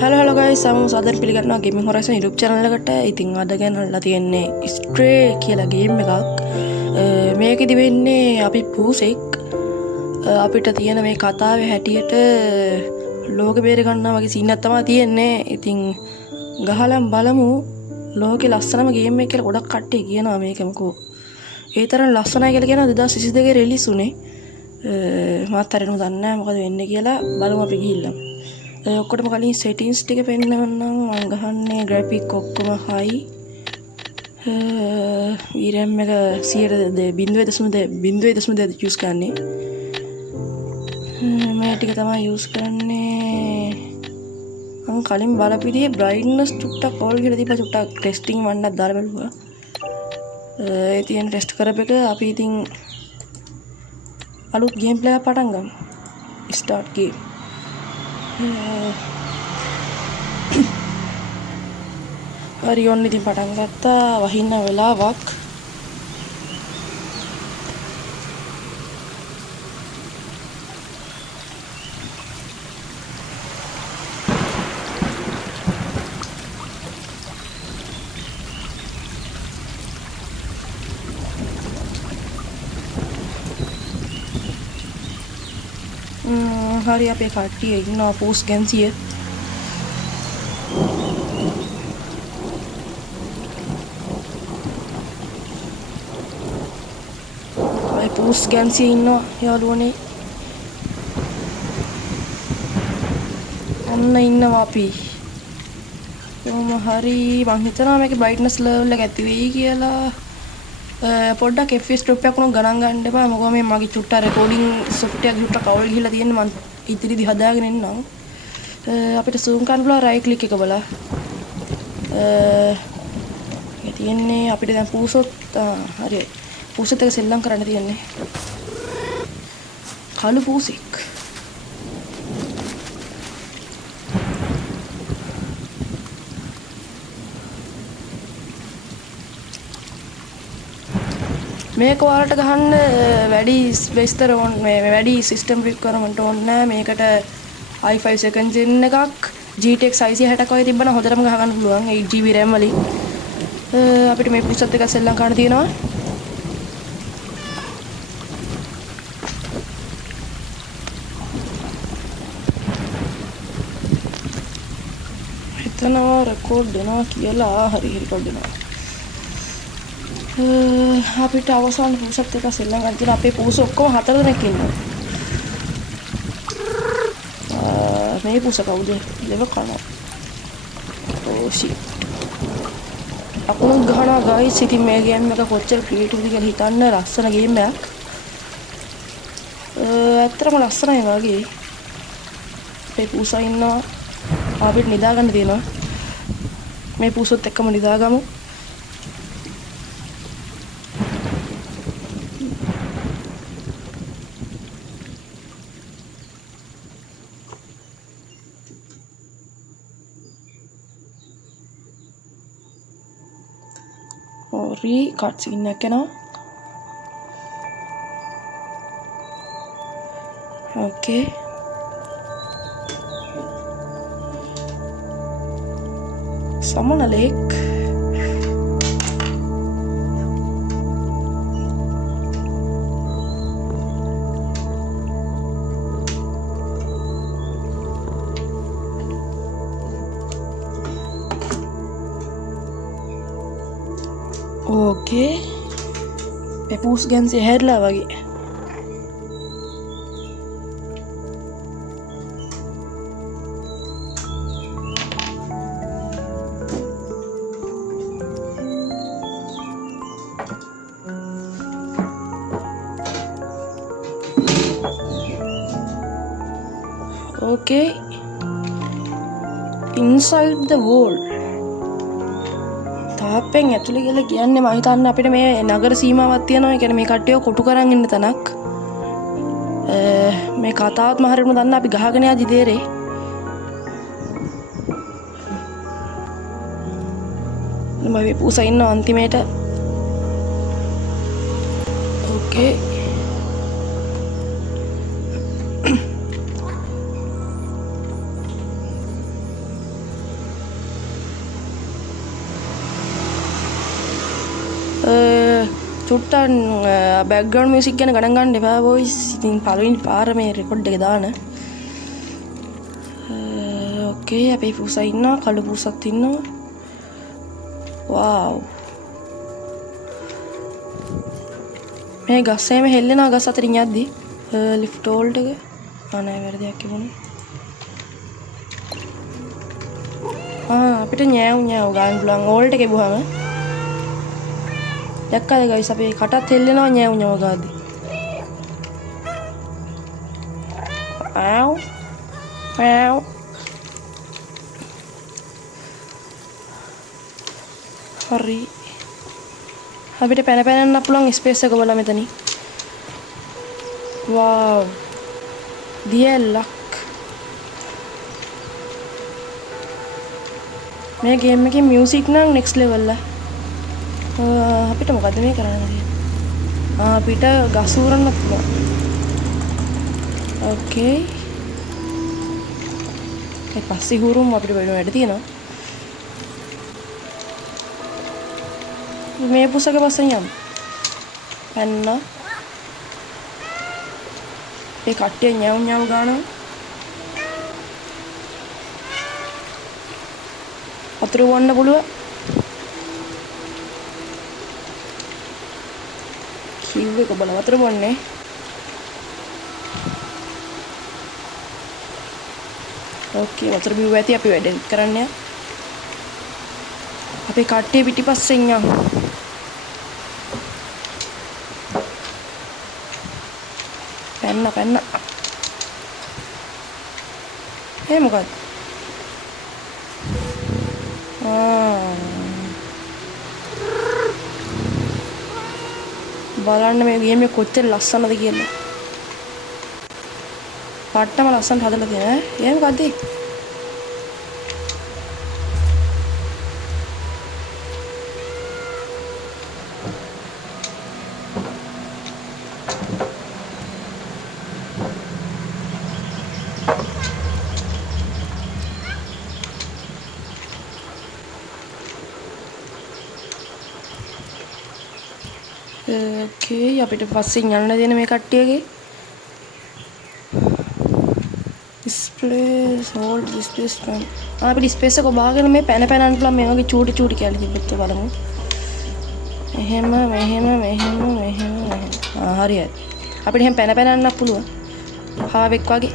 Hello guys සම සාදරයෙන් පිළිගන්නවා ගේමින් හොරයිසන් YouTube channel එකට. ඉතින් අද ගෙනල්ලා තියෙන්නේ ස්ට්‍රේ කියලා ගේම් එකක්. මේකෙදි වෙන්නේ අපි පූසෙක් අපිට තියෙන මේ කතාවේ හැටියට ලෝකෙ බේර ගන්නවා වගේ සීන් එකක් තමයි තියෙන්නේ. ඉතින් ගහලම් බලමු. ලෝකෙ ලස්සනම ගේම් එක කියලා ගොඩක් කට්ටිය කියනවා මේකමකෝ. ඒ තරම් ලස්සනයි කියලා කියනවා 2022 රිලීස් උනේ. මත් හරියටම දන්නේ නැහැ මොකද වෙන්නේ කියලා. බලමු අපි ගිහිල්ලා. ඔක්කොටම කලින් සෙටින්ස් ටික පෙන්නන්නම්. මම ගහන්නේ ග්‍රැෆික් ඔක්කොම හයි. VRAM එක 0.2 යූස් කරන්නේ. මේ ටික තමයි යූස් කරන්නේ. මම කලින් බලපිටියේ බ්‍රයිට්නස් චුට්ටක් ඕල් කියලා තිබ්බා. චුට්ටක් ටෙස්ටිං වන්නත් දාලා බලුවා. ඒ තියෙන ටෙස්ට් කරපෙක අපි ඉතින් අලුත් ගේම් ප්ලේ එකක් පටන් ගමු. Start game. හරි ඔන්න ඉතින් පටන් ගත්තා. වහින්න වෙලාවක්. හරි අපේ කට්ටිය ඉන්නවා පූස් ගැන්සිය. පූස් ගැන්සිය ඉන්නවා යාළුවනේ. ඔන්න ඉන්නවා අපි. කොහොම හරි මං හිතනවා මේකේ බ්‍රයිට්නස් ලෙවල් එක ඇති වෙයි කියලා. පොඩ්ඩක් FPS ඩ්‍රොප් එකක් උනොත් ගණන් ගන්න එපා. මොකද මේ මගේ චුට්ට රෙකෝඩින් සොෆ්ට් එක චුට්ට කවල් ගිහිල්ලා තියෙන්නේ. මං ඉතිරිදි හදාගෙන ඉන්නම්. අපිට zoom කරන්න පුළුවන් right click එක බලලා. මේ තියෙන්නේ අපිට දැන් පූසොත් හරි. පූසෙත් එක සෙල්ලම් කරන්න තියෙන්නේ. කළු පූසෙක්. මේක ඔයාලට ගහන්න වැඩි විස්තර ඕන මේ වැඩි සිස්ටම් රික්වයර්මන්ට් ඕන නෑ. මේකට i5 second gen එකක් GTX 660ක් වගේ තිබ්බනම් හොඳටම ගහ ගන්න පුළුවන් 8GB RAM වලින්. අපිට මේ පුසත් එක සෙල්ලම් කරන්න තියෙනවා. හිතනවා රෙකෝඩ් වෙනවා කියලා. හරි රෙකෝඩ් වෙනවා. අපිට අවසාන පුසත් එක සෙල්ලම් ගන්න තියෙනවා. අපේ පුස ඔක්කොම 4 දෙනෙක් ඉන්නවා. මේ පුස කවුද? ලෙවල් කරනවා. ඕ shit. අකුණු ගහනවා guys. ඉතින් මේ ගේම් එක කොච්චර ක්‍රියේටිව්ද කියලා හිතන්න. ලස්සන ගේම් එකක්. ඇත්තටම ලස්සනයි වගේ. අපේ පුස ඉන්නවා. අපිට නිදා ගන්න තියෙනවා. මේ පුසත් එක්කම නිදාගමු. හරි කට් සීන් එකක් එනවා. ඕකේ. Summon a lake. ඕකේ. පෙපූස් ගැන්සිය හැදලා වගේ. Okay, inside the wall. තාප්පෙන් ඇතුලේ කියලා කියන්නේ මම හිතන්නේ අපිට මේ නගර සීමාවක් තියෙනවා. ඒ කියන්නේ මේ කට්ටිය කොටු කරන් ඉන්න තැනක්. මේ කතාවත් මම හරියටම දන්න. අපි ගහගෙන යදි දෙරේ. මම මේ පූසා ඉන්න අන්තිමේට. ඕකේ. චුට්ටන් බෑග්ග්‍රවුන්ඩ් මියුසික් ගැන ගණන් ගන්න එපා බොයිස්. ඉතින් පළවෙනි පාර මේ රෙකෝඩ් එක දාන. ඕකේ අපේ පූසා ඉන්නවා, කළු පූසත් ඉන්නවා. වව්. මේ ගස්සේම හෙල්ලෙනවා ගස් අතරින් යද්දි. ලිෆ්ට් හෝල්ඩ් එක. නෑ වැරදියක් තිබුණේ. අපිට ඤෑව් ගන්න පුළුවන් හෝල්ඩ් එකේ බුහම. දැක්කද ගයිස් අපේ කටත් හෙල්ලෙනවා ඤෑව් ගාද්දි. ආව්. හරි. අපිට පැන යන්න පුළුවන් ස්පේස් එක බලන්න මෙතනින්. wow dear luck. මේ ගේම් එකේ මියුසික් නම් next level එක. අපිට මොකද්ද මේ කරන්න තියෙන්නේ? අපිට ගස් උරන්න පුළුවන්. ඕකේ. ඒ පස්සේ හුරුම් අපිට වැඩ තියෙනවා. මේ පුසක පස්සෙන් යන්න. පැන්න. ඒ කට්ටිය ඤව් ගානවා. වතුර වන්න පුළුවන්. කිව්වේ කොබල වතුර බොන්නේ. ඕකේ වතුර බිව්ව ඇති අපි වැඩ කරන්න. අපේ කට්ටිය පිටිපස්සෙන් යන්න. පැන්න. මොකක්ද? බලන්න මේ ගේම් එක කොච්චර ලස්සනද කියලා. පට්ටම ලස්සනට හදලා තියෙනවා ඈ. මොකද්ද? ඕකේ අපිට පස්සෙන් යන්න දෙන මේ කට්ටියගේ ඩිස්ප්ලේ හෝල්ඩ් ඩිස්ප්ලේ ස්ට්‍රම්. අපිට ස්පේස් එක බාගෙන මේ පැන යන්න පුළුවන්. මේ වගේ චූටි කැලි තිබ්බත් බලමු. මෙහෙම හරියයි. අපිට එහෙම පැන යන්නත් පුළුවන්. හාවෙක් වගේ.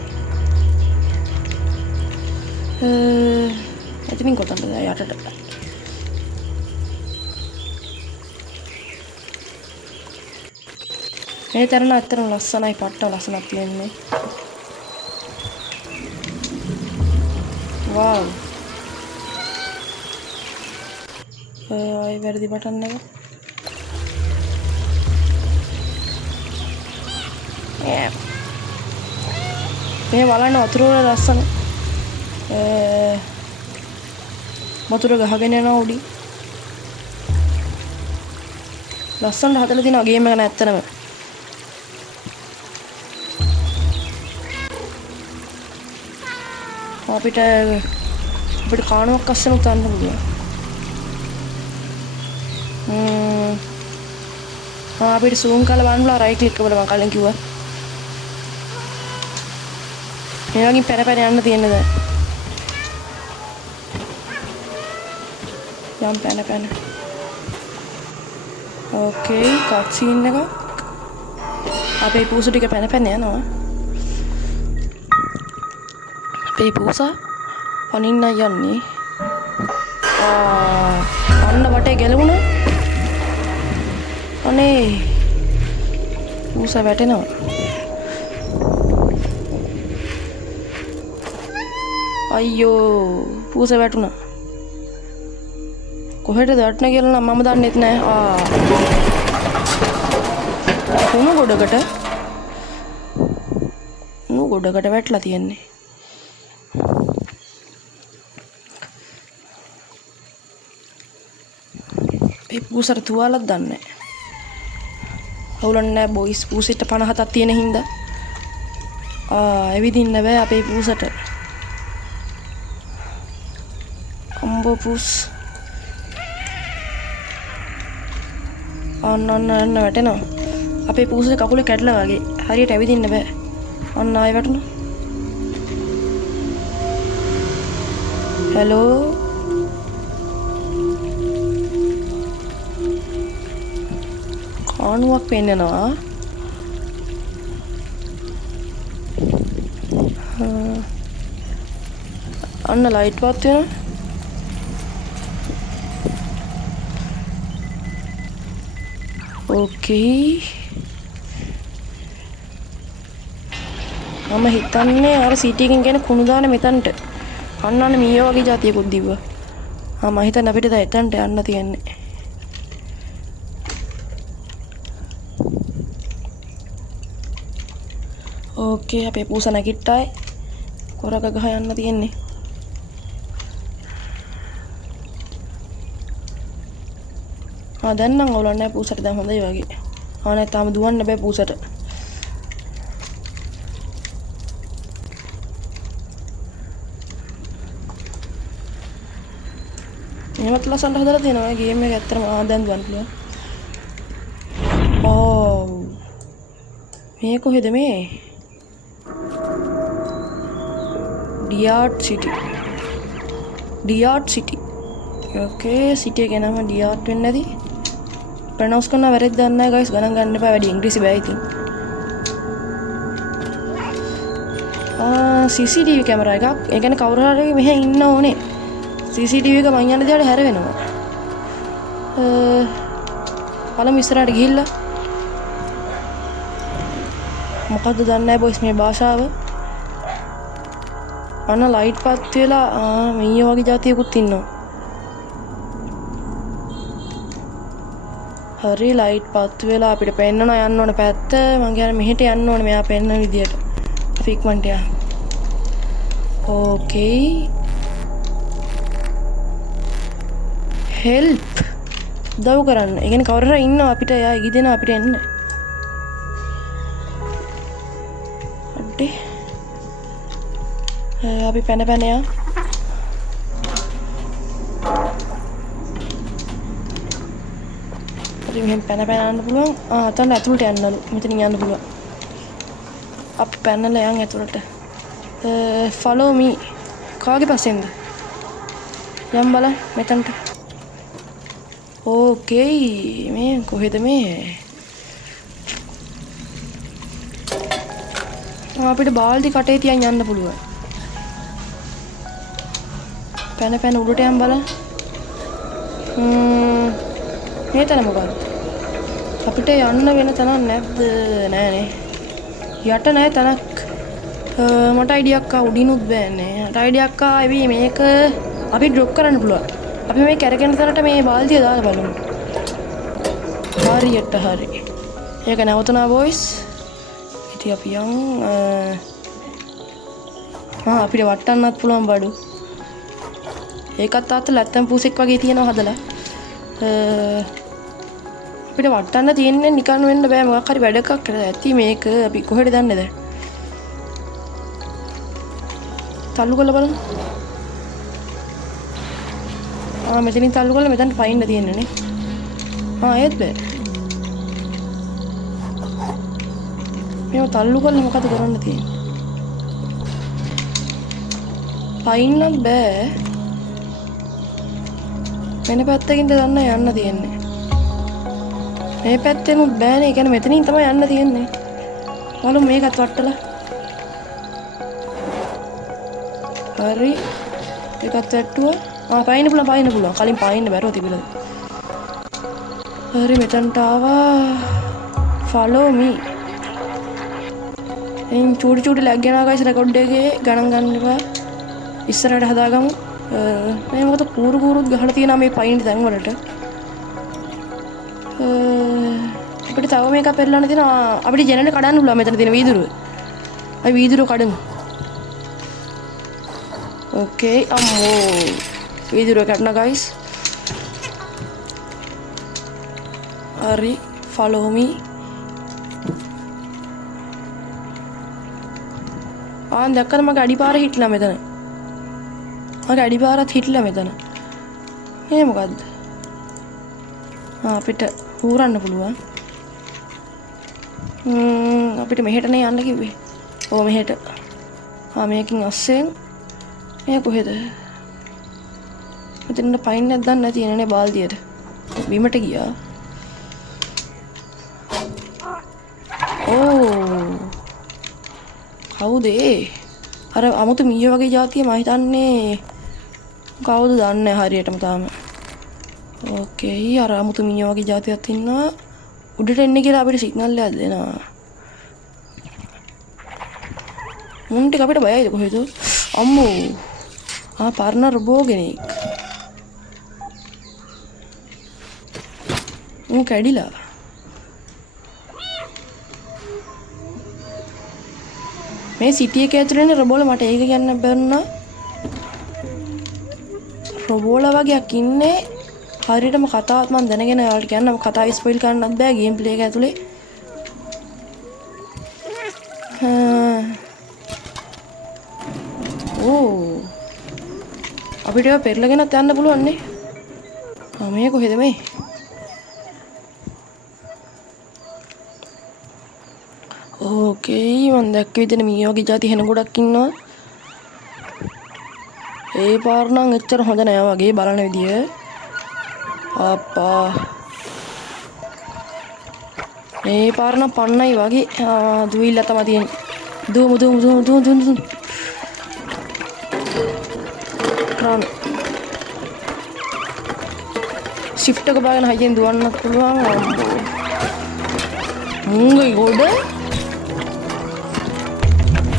එතනින් කොතනද යටට? මේ තරණ අතරම ලස්සනයි පට්ට ලස්සනක් තියෙන්නේ. wow වැරදි බටන් එක. මේ බලන්න වතුර වල ලස්සන වතුර ගහගෙන යනවා උඩින්. ලස්සනට හදලා තියෙනවා ගේම් එක නැත්තනම. අපිට කාණුවක් අස්සන උතන්න පුළුවන්. අපිට zoom කරලා බලන්න පුළුවන් right click කරලා මම කලින් කිව්වා. මේ වගේ පැන යන්න තියෙන්නේ දැන්. යම් පැන. ඕකේ කට් සීන් එක. අපේ පූසු ටික පැන යනවා. අපේ පූසා පනින්න යන්නේ. අන්න වටේ ගැලවුණා. අනේ පූසා වැටෙනවා. අයියෝ පූසා වැටුණා. කොහෙටද වැටුණා කියලා නම් මම දන්නෙත් නෑ. උණු ගොඩකට වැටලා තියෙන්නේ. ඒ පූසට තුවාලක් දන්නේ. අවුලන්නේ නැහැ බොයිස්. පූසෙට 57ක් තියෙන හින්දා එවිදින්න බෑ අපේ පූසට. අම්බෝ පූස්. අන්න වැටෙනවා. අපේ පූසේ කකුලේ කැඩලා වගේ. හරියට ඇවිදින්න බෑ. අන්න ආයෙ වැටුණා. හෙලෝ. කාණුවක් පෙන්නනවා. අන්න ලයිට් පත් වෙනවා. ඕකේ. මම හිතන්නේ අර සිටි එකෙන් කියන කුණු දාන මෙතනට. අන්න මීයෝ වගේ જાතියකුත් දිව්වා. මම හිතන්නේ අපිට දැන් එතනට යන්න තියෙන්නේ. ඕකේ අපේ පූස නැගිට්ටායි. කොරක ගහ යන්න තියෙන්නේ. දැන් නම් ඔලන්නේ නැහැ පූසට දැන් හොඳයි වගේ. නෑ තාම දුවන්න බෑ පූසට. මේවත් ලස්සනට හදලා තියෙනවා ගේම් එක ඇත්තටම දැන් දුවන්න පුළුවන්. මේ කොහෙද මේ? ඩියාට් සිටි. ඕකේ සිටි එක නම ඩියාට් වෙන්නේ නැති. ප්‍රොනවුන්ස් කරනවා වැරද්ද දන්නේ නැහැ ගයිස් ගණන් ගන්න එපා වැඩි ඉංග්‍රීසි බෑ ඉතින්. CCTV කැමරා එකක්. ඒ කියන්නේ කවුරු හරි මෙහෙ ඉන්න ඕනේ. CCTV එක මං යන දිහාට හැර වෙනවා. බලමු ඉස්සරහට ගිහිල්ලා. මොකද්ද දන්නේ නැහැ බොයිස් මේ භාෂාව. අන්න ලයිට් පත් වෙලා මීයෝ වගේ જાතියකුත් ඉන්නවා. හරි ලයිට් පත් වෙලා අපිට පෙන්නන යන්න ඕන පැත්ත. මං කියන්නේ මෙහෙට යන්න ඕනේ මෙයා පෙන්නන විදියට. අපි ඉක්මනට යන්න. ඕකේ. හෙල්ප්. උදව් කරන්න. ඒ කියන්නේ කවුරු හරි ඉන්නවා අපිට එයා ඉගිදෙන අපිට එන්න. අඩේ. අපි පැන යන්න. මෙහෙම පැන යන්න පුළුවන්. අතන ඇතුළට යන්නලු. මෙතනින් යන්න පුළුවන්. අපි පැනලා යන් ඇතුළට. follow me. කාගේ පස්සෙන්ද? යම් බලන්න මෙතනට. ඕකේ. මේ කොහෙද මේ? අපිට බාල්දි කටේ තියන් යන්න පුළුවන්. පැන උඩට යම් බලන්න. මේ තැන මොකක්ද? අපිට යන්න වෙන තැනක් නැද්ද? නෑනේ. යට නෑ තැනක්. මට අයිඩියක් උඩිනුත් බෑනේ. මට අයිඩියක් ආවි මේක අපි ඩ්‍රොප් කරන්න පුළුවන්. අපි මේ කැරගෙන තැනට මේ බාල්දිය දාලා බලමු. හරියට හරි. ඒක නැවතුණා බොයිස්. ඉතින් අපි යන් අපිට වටන්නත් පුළුවන් බඩු. ඒකත් තාත්තා නැත්තම් පූසෙක් වගේ තියනවා හදලා. අපිට වටන්න තියෙන්නේ නිකන් වෙන්න බෑ මොකක් හරි වැඩක් කරලා ඇති මේක අපි කොහෙද දන්නේ දැන් තල්ලු කරලා බලන්න මෙතනින් තල්ලු කරලා මෙතනට පයින්න තියෙන්නේ නේ ඒත් බෑ මේව තල්ලු කරලා මොකද කරන්න තියෙන්නේ පයින්න බෑ වෙන පැත්තකින්ද ගන්න යන්න තියෙන්නේ මේ පැත්තෙම බෑනේ. ඒ කියන්නේ මෙතනින් තමයි යන්න තියෙන්නේ. බලමු මේකත් වට්ටලා. හරි. ඒකත් වැට්ටුවා. පයින්න පුළුවන්. කලින් පයින්න බැරුව තිබුණා. හරි මෙතනට ආවා. follow me. එයින් චූටි ලැග් යනවා guys රෙකෝඩ් එකේ ගණන් ගන්න එපා. ඉස්සරහට හදාගමු. මේ මොකද කූරුත් ගහලා තියෙනවා මේ පයින් තැන් වලට. අපිට තව මේක පෙරලන්න තියෙනවා අපිට ජනරේටර් කඩන්න පුළුවන් මෙතන තියෙන වීදුරුව. අපි වීදුරුව කඩමු. ඕකේ අම්මෝ වීදුරුව කඩන guys. හරි follow me. දැක්කද මගේ අඩිපාර හිටලා මෙතන. මගේ අඩිපාරත් හිටලා මෙතන. මේ මොකද්ද? අපිට හූරන්න පුළුවන්. අපිට මෙහෙටනේ යන්න කිව්වේ. ඔව් මෙහෙට. මේකින් අස්සෙන් මේ කොහෙද? මෙතන පයින් නැද්දක් නැති එනනේ බාල්දියට. බිමට ගියා. කවුද ඒ? අර අමුතු මීයෝ වගේ જાතිය මම හිතන්නේ කවුද දන්නේ හරියටම තාම. ඕකේ අර අමුතු මීයෝ වගේ જાතියක් ඉන්නවා. උඩට එන්න කියලා අපිට සිග්නල් එකක් දෙනවා. මුන් ටික අපිට බයයිද කොහෙද? අම්මෝ. පරණ රොබෝ කෙනෙක්. මු කැඩිලා. මේ සිටි එකේ ඇතුළේ ඉන්න රොබෝල මට ඒක කියන්න බැන්නා. රොබෝල වගේක් ඉන්නේ හරියටම කතාවත් මම දැනගෙන ඔයාලට කියන්නම්. කතාව ස්පොයිල් කරන්නත් බෑ ගේම් ප්ලේ එක ඇතුලේ. අපිට ඒවා පෙරලගෙනත් යන්න පුළුවන් නේ. මේ කොහෙද මේ? ඕකේ මම දැක්ක විදිහට මීයෝගේ જાති හෙන ගොඩක් ඉන්නවා. ඒ පාර නම් එච්චර හොඳ නෑ වගේ බලන විදිය. අප්පා මේ පාර නම් පන්නයි වගේ. දුවිල්ල තමයි තියෙන්නේ. දුමු රන් shift එක බාගෙන හයියෙන් දුවන්නත් පුළුවන්. මුංගයි ගොඩ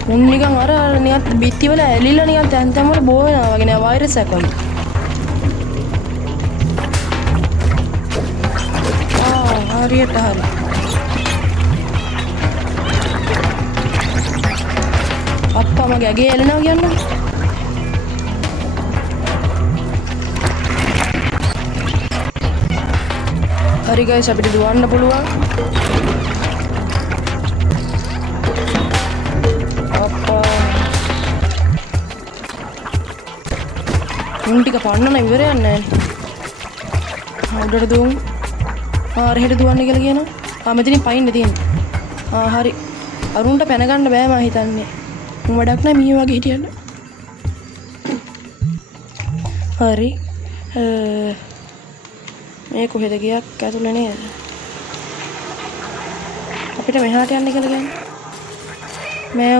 මුන් නිකන් අර නිකන් බිත්ති වල ඇලිලා නිකන් තැන් තැන් වල බෝ වෙනවා වගේ නෑ වෛරස් එකක් වගේ. හරියට හරි. අප්පා මගේ ඇගේ ඇලෙනවා කියන්නේ. හරි ගයිස් අපිට දුවන්න පුළුවන්. මුන් ටික පන්නන ඉවරයක් නැහැ. උඩට දුවමු. අරහෙට දුවන්න කියලා කියනවා. මෙතනින් පයින්න තියෙන්නේ. හරි. අරුන්ට පැන ගන්න බෑ මම හිතන්නේ. උන් වැඩක් නැහැ මීයෝ වගේ හිටියන්න. හරි. මේ කොහෙද ගියක් ඇතුළේ නේද? අපිට මෙහාට යන්න කියලා කියන්නේ.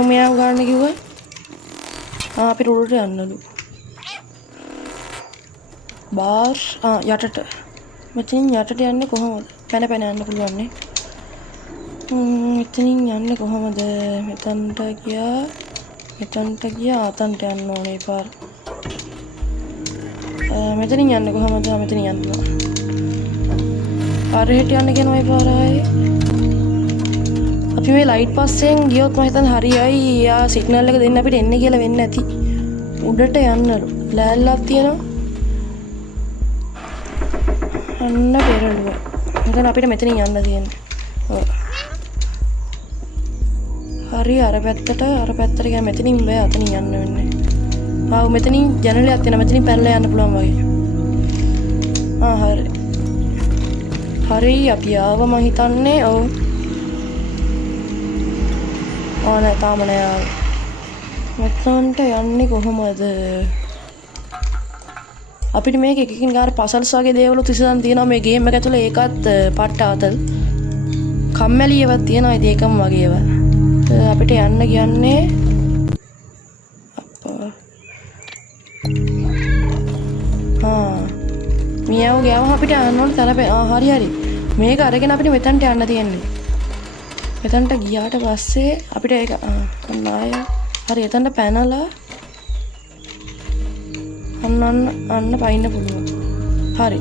මෙයාව ගන්න කිව්වා. අපිට උඩට යන්නලු. බාර් යටට. මෙතනින් යටට යන්නේ කොහොමද? පැන යන්න පුළුවන් නේ. මෙතනින් යන්නේ කොහොමද? මෙතනට ගියා. අතන්ට යන්න ඕනේ පාර. මෙතනින් යන්නේ කොහොමද? මෙතනින් යන්න. අරහෙට යන්න කියන ওই පාර ආයේ. අපි මේ ලයිට් පස්සෙන් ගියොත් මම හිතන්නේ හරියයි. යා සිග්නල් එක දෙන්න අපිට එන්න කියලා වෙන්නේ නැති. උඩට යන්නලු. ලෑල්ලක් තියෙනවා. අන්න පෙරළුව. මෙතන අපිට මෙතනින් යන්න තියෙන්නේ. හරි අර පැත්තට ගියා මෙතනින් බෑ අතනින් යන්න වෙන්නේ. මෙතනින් ජනලයක් තියෙනවා. මෙතනින් පැනලා යන්න පුළුවන් වගේ. හරි. හරි අපි ආව මං හිතන්නේ. නෑ තාම නෑ ආවේ. මෙතනට යන්නේ කොහොමද? අපිට මේක එකකින් ගාන පසල්ස් වගේ දේවල් තිසන් තියෙනවා මේ ගේම් එක ඇතුලේ. ඒකත් පට්ට ආතල් කම්මැලි ඒවා තියෙනවා. ඉතින් ඒකම වගේ ඒවා. අපිට යන්න කියන්නේ මියාව ගෑවම අපිට යන්න ඕන තැන. හරි මේක අරගෙන අපිට මෙතනට යන්න තියෙන්නේ. මෙතනට ගියාට පස්සේ අපිට ඒක හරි එතනට පැනලා අන්න පයින්න පුළුවන්. හරි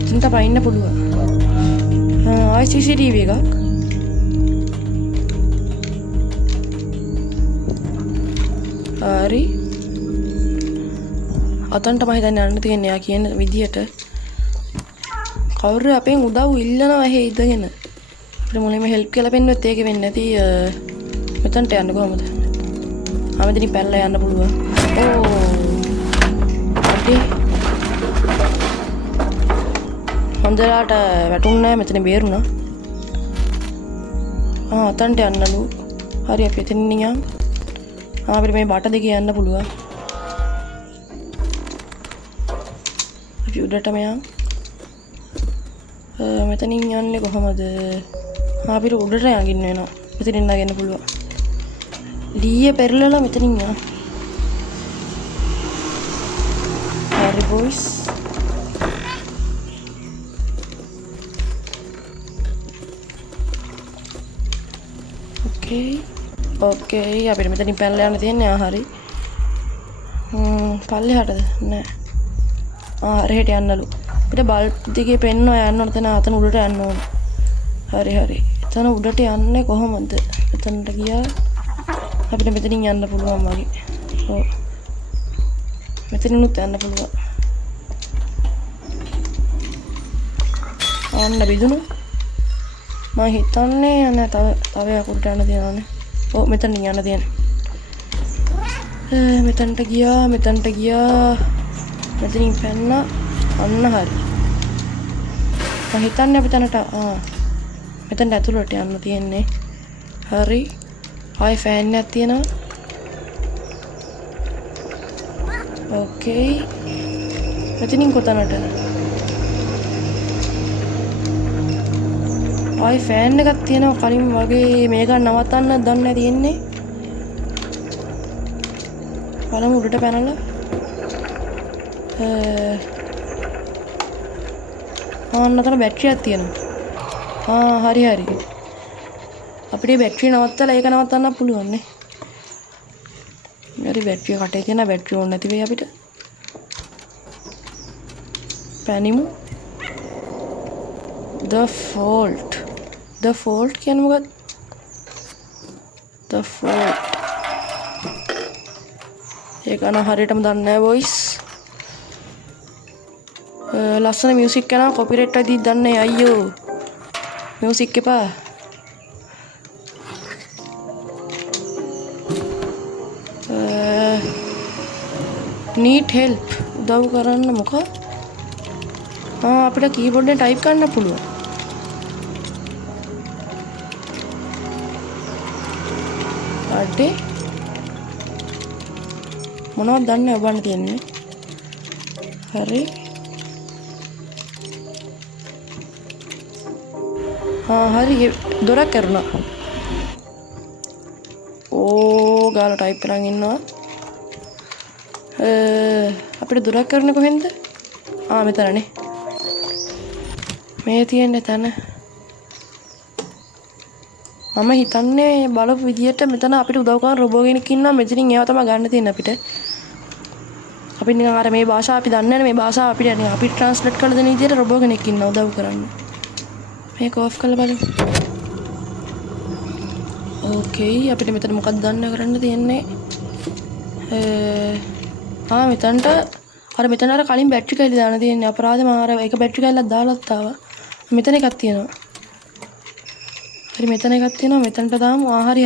එතනට පයින්න පුළුවන්. CCTV එකක්. හරි අතන්ට මම හිතන්නේ යන්න තියෙන්නේ. යා කියන විදියට කවුරු අපෙන් උදව් ඉල්ලනවා එහෙ ඉඳගෙන. අපිට මොලෙම හෙල්ප් කියලා පෙන්නුවත් ඒක වෙන්නේ නැති. මෙතනට යන්න කොහමද? මෙතනින් පැනලා යන්න පුළුවන්. හොඳලාට වැටුන්නේ නැහැ මෙතන බේරුණා. අතන්ට යන්නලු. හරි අපි එතනින් යමු. අපිට මේ බට දෙකේ යන්න පුළුවන්. අපි උඩටම යමු. මෙතනින් යන්නේ කොහමද? අපිට උඩට යන්න වෙනවා. මෙතනින් නගන්න පුළුවන්. ලීයේ පෙරලලා මෙතනින් යමු. හරි බොයිස්. ඕකේ අපිට මෙතනින් පැනලා යන්න තියෙන්නේ. හරි. පල්ලෙහාටද? නෑ. හරියට යන්නලු. අපිට බල්බ් දිගේ පෙන්නවා යන්න ඕන තැන අතන උඩට යන්න ඕන. හරි. එතන උඩට යන්නේ කොහොමද? එතනට ගියා අපිට මෙතනින් යන්න පුළුවන් වගේ. ඔව්. මෙතනිනුත් යන්න පුළුවන්. අන්න බිදුණු. මම හිතන්නේ යන්නේ තව යකුරට යන්න තියනවානේ. ඔව් මෙතන යන්න තියෙන්නේ. මෙතනට ගියා. මෙතනින් පැන්න අන්න හරි. මම හිතන්නේ අපි තැනට මෙතනට ඇතුළට යන්න තියෙන්නේ. හරි. ආයි ෆෑන් එකක් තියෙනවා. ඕකේ. මෙතනින් කොතනට? ආයි ෆෑන් එකක් තියෙනවා කලින් වගේ මේක නවත්තන්න දන්නේ තියෙන්නේ. බලමු උඩට පැනලා. අතන බැටරියක් තියෙනවා. හරි. අපිට බැටරිය නවත්තලා ඒක නවත්තන්න පුළුවන් නේ. හරි බැටරිය කටේ තියෙන බැටරිය ඕනේ නැති වෙයි අපිට. පැනිමු. The fault කියන්නේ මොකක්ද? The fault. ඒක නම් හරියටම දන්නේ නැහැ boys. ලස්සන මියුසික් කරනවා කොපිරයිට් එකක් දන්නේ අයියෝ. මියුසික් එපා. need help. උදව් කරන්න මොකක්? අපිට කීබෝඩ් එකෙන් ටයිප් කරන්න පුළුවන්. අඩේ මොනවද දන්නේ ඔබන්න තියෙන්නේ. හරි. හරි දොරක් කරුණා. ගාලා ටයිප් කරන් ඉන්නවා. අපිට දොරක් කරන්නේ කොහෙන්ද? මෙතනනේ. මේ තියෙන තැන. මම හිතන්නේ බලපු විදියට මෙතන අපිට උදව් කරන රොබෝ කෙනෙක් ඉන්නවා. මෙතනින් ඒවා තමයි ගන්න තියෙන්නේ අපිට. අපි නිකන් අර මේ භාෂාව අපි දන්නේ නැහැ. මේ භාෂාව අපිට නිකන් අපි ට්‍රාන්ස්ලේට් කරලා දෙන විදියට රොබෝ කෙනෙක් ඉන්නවා උදව් කරන්න. මේක ඔෆ් කරලා බලමු. ඕකේ අපිට මෙතන මොකක්ද දන්න කරන්න තියෙන්නේ. මෙතන අර කලින් බැටරි කැලි දාන්න තියෙන්නේ. අපරාධේ මම අර එක බැටරි කැල්ලක් දාලත් ආවා. මෙතන එකක් තියෙනවා. හරි මෙතන එකක් තියෙනවා. මෙතනට දාමු. හරි.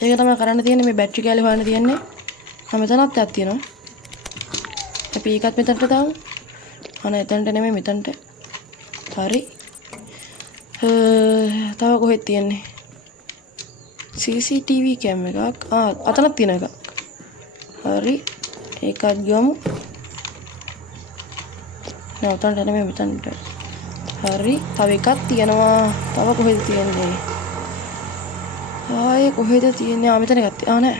ඒක තමයි කරන්න තියෙන්නේ. මේ බැටරි කැලි හොයන්න තියෙන්නේ. මෙතනත් එකක් තියෙනවා. අපි ඒකත් මෙතනට දාමු. එතනට නෙමෙයි මෙතනට. හරි. තව කොහෙද තියෙන්නේ? CCTV කැම් එකක්. අතනක් තියෙන එකක්. හරි. ඒකත් ගමු. නෑ උතන්ට නෙමෙයි මෙතනට. හරි. තව එකක් තියෙනවා. තව කොහෙද තියෙන්නේ? කොහෙද තියෙන්නේ? මෙතන එකක් තියෙනවා. නෑ.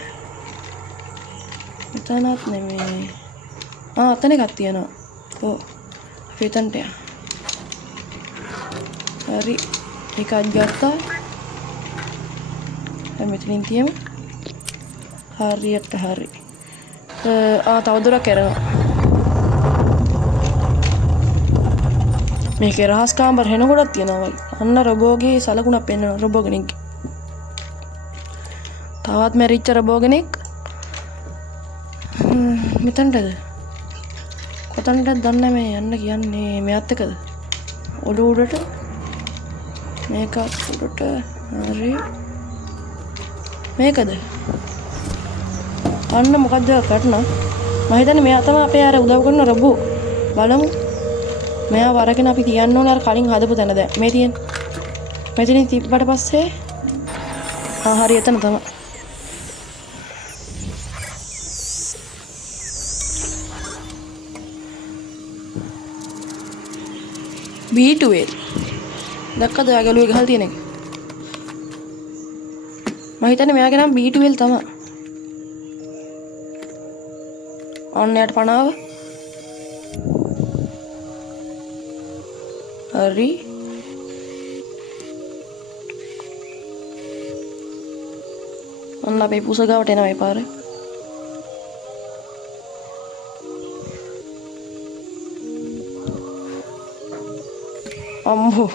මෙතනත් නෙමෙයි. අතන එකක් තියෙනවා. ඔව්. අපි එතනට යමු. හරි. එකක් ගත්තා. මෙතනින් තියමු. හරියට හරි. තව දොරක් කරනවා. මේකේ රහස් කාමර හෙන ගොඩක් තියෙනවා වගේ. අන්න රොබෝගේ සලකුණක් පෙන්වනවා රොබෝ කෙනෙක්ගේ. තවත් මැරිච්ච රොබෝ කෙනෙක්. මෙතනටද? කොතනටද දන්නේ මේ යන්න කියන්නේ මෙයත් එකද? උඩට මේක උඩට හරි. මේකද? අන්න මොකද්ද කටන? මම හිතන්නේ මෙයා තමයි අපේ අර උදව් කරන රොබෝ. බලමු. මෙයා වරගෙන අපි තියන්න ඕනේ අර කලින් හදපු තැන දැන්. මේ තියෙන. මෙතනින් තිබ්බට පස්සේ හරි එතන තමයි. B12 දැක්කද ඔයා ගලුවේ ගහලා තියෙන එක? මම හිතන්නේ මෙයාගේ නම B12 තමයි. ඔන්න යට පනාව. හරි. ඔන්න අපේ පුස ගාවට එනවා මේ පාරේ. අම්මෝ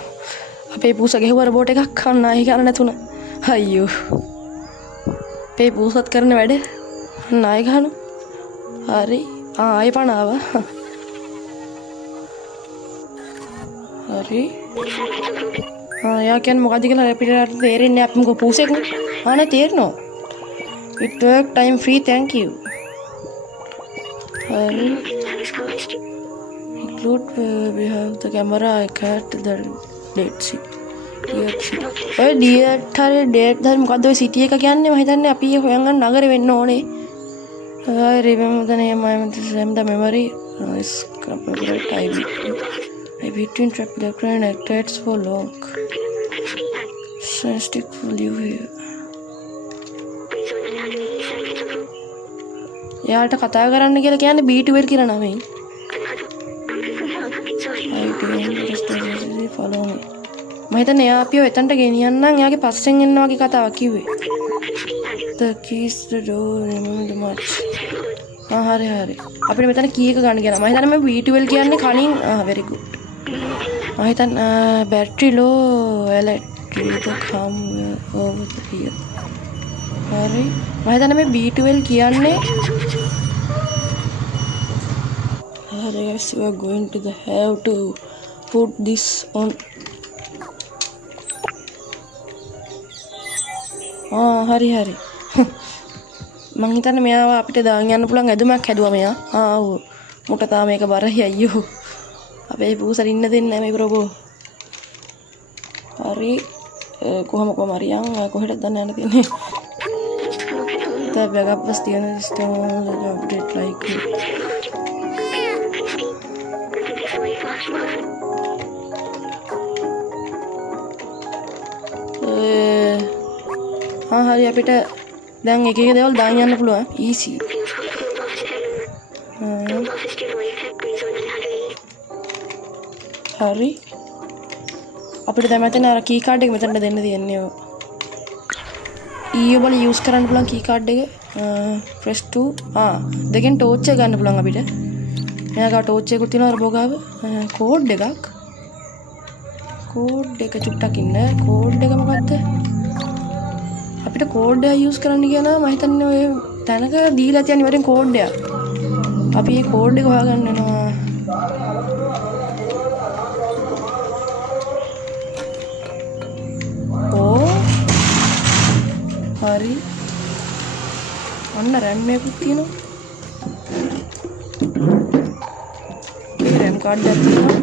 අපේ පුස ගෙහුවර බෝට් එකක් කන්න ආයි ගන්න නැතුණ. අයියෝ. අපේ පුසත් කරන වැඩ නායි ගහනු. හරි. ආයි පනාව. හරි. යා කියන්නේ මොකද්ද කියලා අපිට තේරෙන්නේ අපි මොකද පුසෙක් නේ. ආනේ තේරෙනවා. It work time free thank you. හරි. Include we have the camera I cut the date sheet. ඔය ඩියට් හරි ඩේට් හරි මොකද්ද ඔය සිටි එක කියන්නේ මම හිතන්නේ අපි හොයන් ගන්න නගරේ වෙන්න ඕනේ. I remember the name I the memory is copyright I between trap electron activates for long. Stick for you here. යාට කතා කරන්න කියලා කියන්නේ B12 කියලා නමෙන්. follow me. මම හිතන්නේ එයා අපිව එතනට ගෙනියන්නම් එයාගේ පස්සෙන් එන්න වගේ කතාවක් කිව්වේ. The keys the door remember much. හරි හරි. අපිට මෙතන කී එක ගන්න කියලා. මම හිතන්නේ මේ B12 කියන්නේ කලින් very good. මම හිතන්නේ battery low electric come over here. හරි. මම හිතන්නේ මේ B12 කියන්නේ හරි guys we are going to have to put this on. හරි හරි. මං හිතන්නේ මෙයාව අපිට දාන් යන්න පුළුවන් ඇදුමක් හැදුවා මෙයා. ඔව්. මුට තාම මේක බරයි අයියෝ. අපේ පූසර ඉන්න දෙන්නේ නැහැ මේ ප්‍රොබෝ. හරි. කොහොම හරි යන් කොහෙටද දන්න යන්න තියෙන්නේ. The backup was the system update like හරි අපිට දැන් එක එක දේවල් දාන්න යන්න පුළුවන් easy. හරි අපිට දැන් මෙතන අර key card එක මෙතනට දෙන්න තියෙන්නේ ඔය. ඊයෝ බල යූස් කරන්න පුළුවන් key card එක. press 2 දෙකෙන් torch එක ගන්න පුළුවන් අපිට. මෙයාගා torch එකකුත් තියෙනවා අර බෝගාව. code එකක්. code එක චුට්ටක් ඉන්න. code එක මොකද්ද? අපිට කෝඩ් එක යූස් කරන්න කියලා මම හිතන්නේ ඔය තැනක දීලා තියෙන ඉවරෙන් කෝඩ් එක. අපි මේ කෝඩ් එක හොයාගන්න වෙනවා. හරි. අන්න RAM එකකුත් තියෙනවා. මේ RAM කාඩ් එකක් තියෙනවා.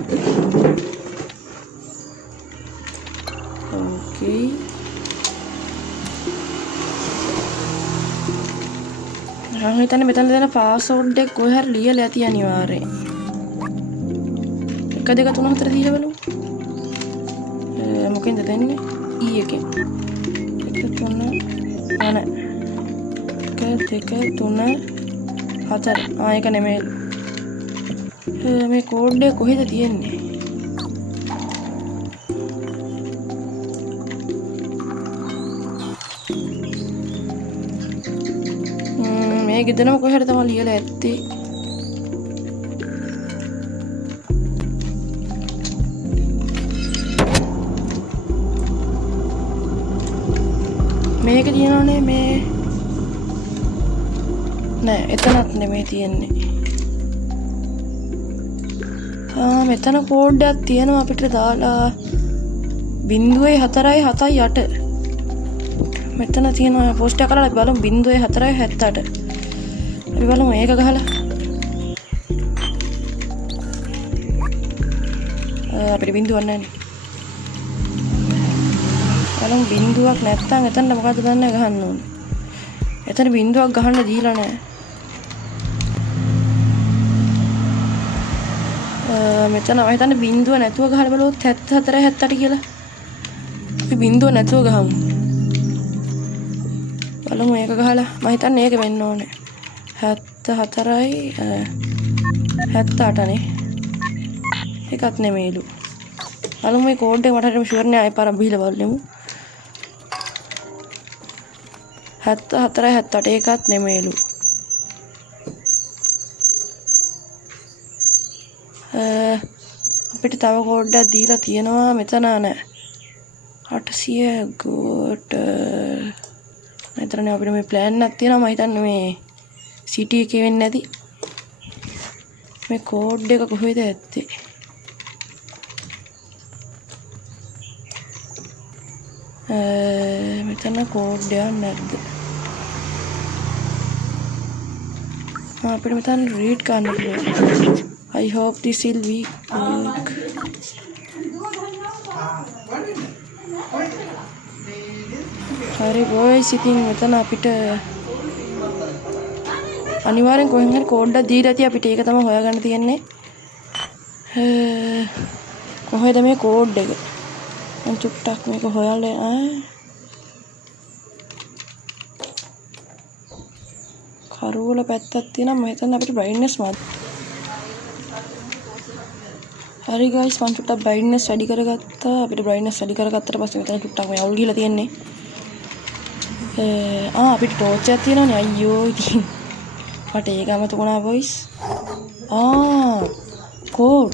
ඕකේ. මම හිතන්නේ මෙතන දෙන පාස්වර්ඩ් එක කොහේ හරි ලියලා ඇති අනිවාර්යෙන්. 1 2 3 4 දීලා බලමු. මොකෙන්ද දෙන්නේ? E එකෙන්. 1 3 1 2 3 4 ඒක නෙමෙයි. මේ කෝඩ් එක කොහෙද තියෙන්නේ? මේ ගෙදරම කොහෙද තමයි ලියලා ඇත්තේ. මේක තියෙනවනේ මේ නෑ එතනත් නෙමෙයි තියෙන්නේ. මෙතන කෝඩ් එකක් තියෙනවා අපිට දාලා 0.478 මෙතන තියෙනවා පෝස්ට් එක කරලා බලමු 0.478 අපි බලමු මේක ගහලා අපිට බින්දුවක් නැහැ නේ. බලමු බින්දුවක් නැත්තම් එතන මොකද්ද දන්නේ ගහන්න ඕනේ. එතන බින්දුවක් ගහන්න දීලා නැහැ. මෙතන මම හිතන්නේ බින්දුව නැතුව ගහලා බලුවොත් 74 78 කියලා. අපි බින්දුව නැතුව ගහමු. බලමු ඒක ගහලා. මම හිතන්නේ ඒක වෙන්න ඕනේ. 74යි 78 නේ. ඒකත් නෙමෙයිලු. බලමු මේ කෝඩ් එක මට හරියටම ෂුවර් නෑ. ආයෙ පාරක් බිහිලා බලමු. 74යි 78 ඒකත් නෙමෙයිලු. අපිට තව කෝඩ් එකක් දීලා තියෙනවා මෙතන නෑ 800 ගෝට මෙතන අපිට මේ ප්ලෑන් එකක් තියෙනවා මම හිතන්නේ මේ සිටි එකේ වෙන්නේ නැති මේ කෝඩ් එක කොහෙද ඇත්තේ මෙතන කෝඩ් එකක් නැද්ද අපිට මෙතන රීඩ් කරන්න පුළුවන් I hope this will work. හරි boys ඉතින් මෙතන අපිට අනිවාර්යෙන් කොහෙන් හරි කෝඩ් එකක් දීලා ඇති අපිට ඒක තමයි හොයාගන්න තියෙන්නේ. කොහෙද මේ කෝඩ් එක? මම චුට්ටක් මේක හොයලා කරුවල පැත්තක් තියෙනවා මම හිතන්නේ අපිට brightness මාත් හරි guys මම චුට්ටක් brightness වැඩි කරගත්තා අපිට brightness වැඩි කරගත්තට පස්සේ මෙතන චුට්ටක් මේ අවුල් ගිහලා තියෙන්නේ අපිට torch එකක් තියෙනවනේ අයියෝ ඉතින් මට ඒක අමතක වුණා boys කෝඩ්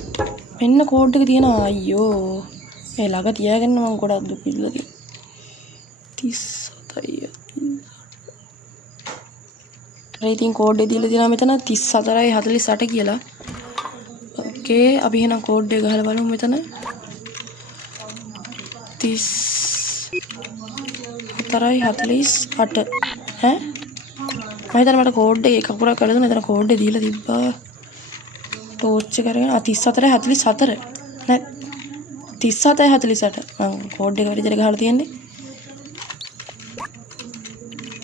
මෙන්න කෝඩ් එක තියෙනවා අයියෝ මේ ළඟ තියාගෙන මම ගොඩක් දුක් විඳලා තියෙනවා 37යි ඉතින් කෝඩ් එක දීලා තියෙනවා මෙතන 34යි 48 කියලා Okay, अभी है ना कोड दे गहल वालों में था ना 38 हैं मैं इधर मेरा कोड दे एक पूरा कर दो ना इधर कोड दे दिला दिब्बा टॉर्च करेगा 37 47 नहीं 37 48 कोड दे कर इधर गहल दिए ने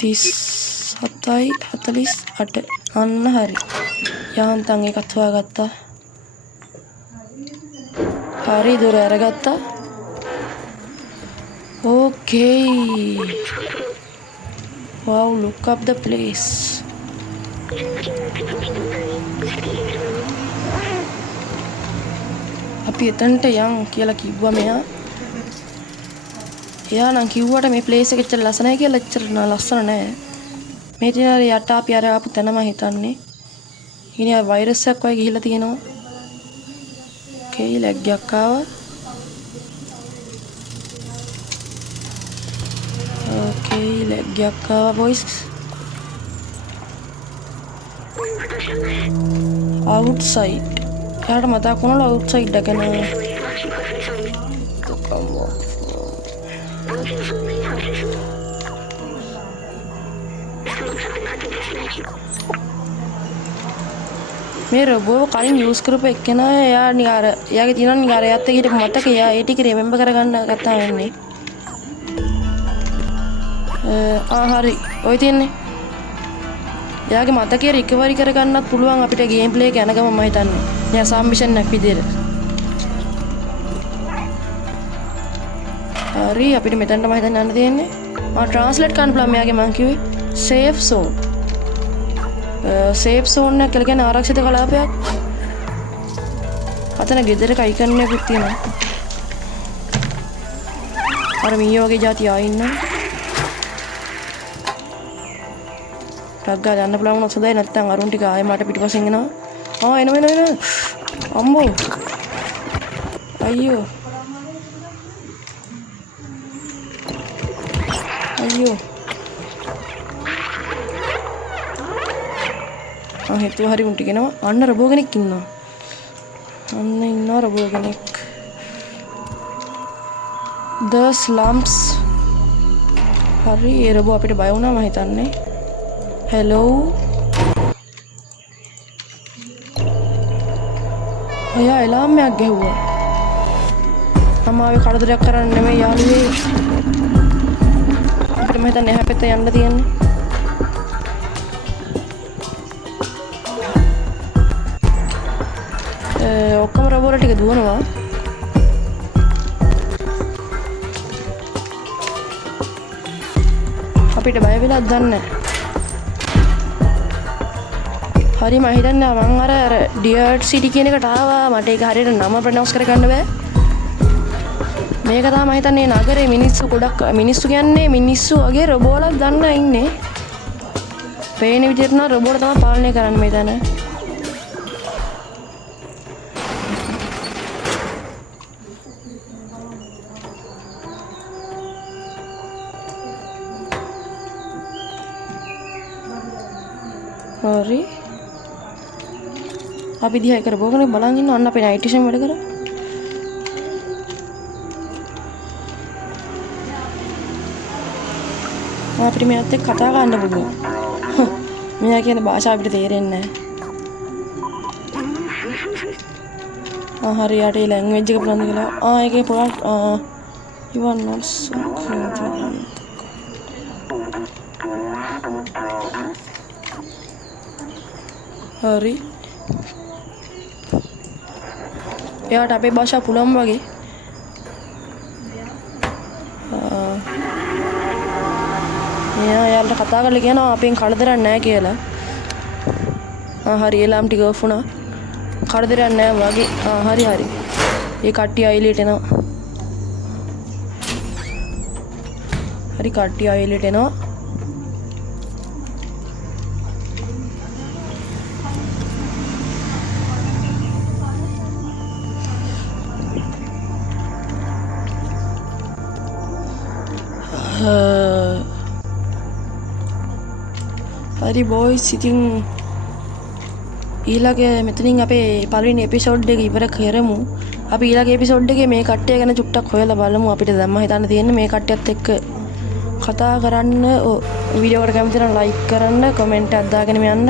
37 48 अन्ना हरी यहाँ तंगे कथवा गत्ता හරි දුර අරගත්තා okay wow look up the place අපි එතනට යන් කියලා කිව්වා එයා නම් කිව්වට මේ ප්ලේස් එක ඇත්තට ලස්සනයි කියලා ඇත්තට ලස්සන නෑ මේ තියෙන යට අපි අර ආපු තැන මම හිතන්නේ ඉතින් ආ වෛරස් එකක් වගේ ගිහිල්ලා තියෙනවා Okay, lag එකක් ආවා. Okay, lag එකක් ආවා boys. Outside. එයාට මතක් වුණා outside එක ගැන. මේ රොබෝ කලින් යූස් කරපු එක්කෙනා එයා නිකාර එයාගේ තියෙනවා නිකාර එයාත් එක්ක හිටපු මතක එයා ඒ ටික රිමෙම්බර් කරගන්න ගත්තා වෙන්නේ හරි ඔය තියන්නේ එයාගේ මතකේ රිකවරි කරගන්නත් පුළුවන් අපිට ගේම් ප්ලේ එක යන ගම මම හිතන්නේ එයා සම්මිෂන් එකක් විදියට හරි අපිට මෙතනට මම හිතන්නේ යන්න තියෙන්නේ ට්‍රාන්ස්ලේට් කරන්න පුළුවන් මෙයාගේ මං කිව්වේ සේෆ් සෝන් සේෆ් සෝන් එක කියලා කියන්නේ ආරක්ෂිත කලාපයක්. අතන ගෙදරක අයිකන් එකක් තියෙනවා. අර මීයෝ වගේ જાති ආ ඉන්නවා. ටග්ගා යන්න පුළුවන් වුණොත් හොඳයි නැත්නම් අරුන් ටික ආයෙ මට පිටිපස්සෙන් එනවා. එනවා. අම්මෝ. අයියෝ. හිතුවා හරි උන්ට කියනවා අන්න රබෝ කෙනෙක් ඉන්නවා. අන්න ඉන්නවා රබෝ කෙනෙක්. The slums. හරි ඒ රබෝ අපිට බය වුණා මම හිතන්නේ. hello. අයියා එලාම් එකක් ගැහුවා. මම ආවේ කරදරයක් කරන්න නෙමෙයි යාළුවේ. අපිට මම හිතන්නේ එහා පැත්තේ යන්න තියෙන්නේ. ඔක්කොම රොබෝලා ටික දුවනවා. අපිට බය වෙලාද දන්නේ නැහැ. හරි මම හිතන්නේ මම අර ඩියර්ට් සිටි කියන එකට ආවා. මට ඒක හරියට නම ප්‍රොනවුන්ස් කරගන්න බෑ. මේක තමයි මම හිතන්නේ නගරේ මිනිස්සු ගොඩක් මිනිස්සු කියන්නේ මිනිස්සු වගේ රොබෝලක් දන්න ඉන්නේ. පේන විදිහට නම් රොබෝලා තමයි පාලනය කරන්නේ මේ තැන. හරි අපි දිහා එක රොබෝකනේ බලන් ඉන්න අන්න අපේ නයිටිෂන් වැඩ කරා. අපිට මෙයාත් එක්ක කතා කරන්න පුළුවන්. මෙයා කියන භාෂාව අපිට තේරෙන්නේ නැහැ. හරි යට ඒ ලැන්ග්වේජ් එක බලන්න කියලා. ඒකේ පොඩක් you are not so හරි. එයාට අපේ භාෂාව පුළුවන් වගේ. එයාලට කතා කරලා කියනවා අපෙන් කරදරයක් නැහැ කියලා. හරි එලාම් ටික ඔෆ් වුණා. කරදරයක් නැහැ වගේ. හරි හරි. ඒ කට්ටිය අයිලෙට එනවා. හරි කට්ටිය අයිලෙට එනවා. හරි බොයිස් ඉතින් ඊළඟ මෙතනින් අපේ පළවෙනි එපිසෝඩ් එක ඉවර කරමු. අපි ඊළඟ එපිසෝඩ් එකේ මේ කට්ටිය ගැන චුට්ටක් හොයලා බලමු. අපිට දැම්ම හිතන්න තියෙන්නේ මේ කට්ටියත් එක්ක කතා කරන්න. වීඩියෝ එකට කැමති නම් ලයික් කරන්න, කමෙන්ට් එකක් දාගෙන යන්න.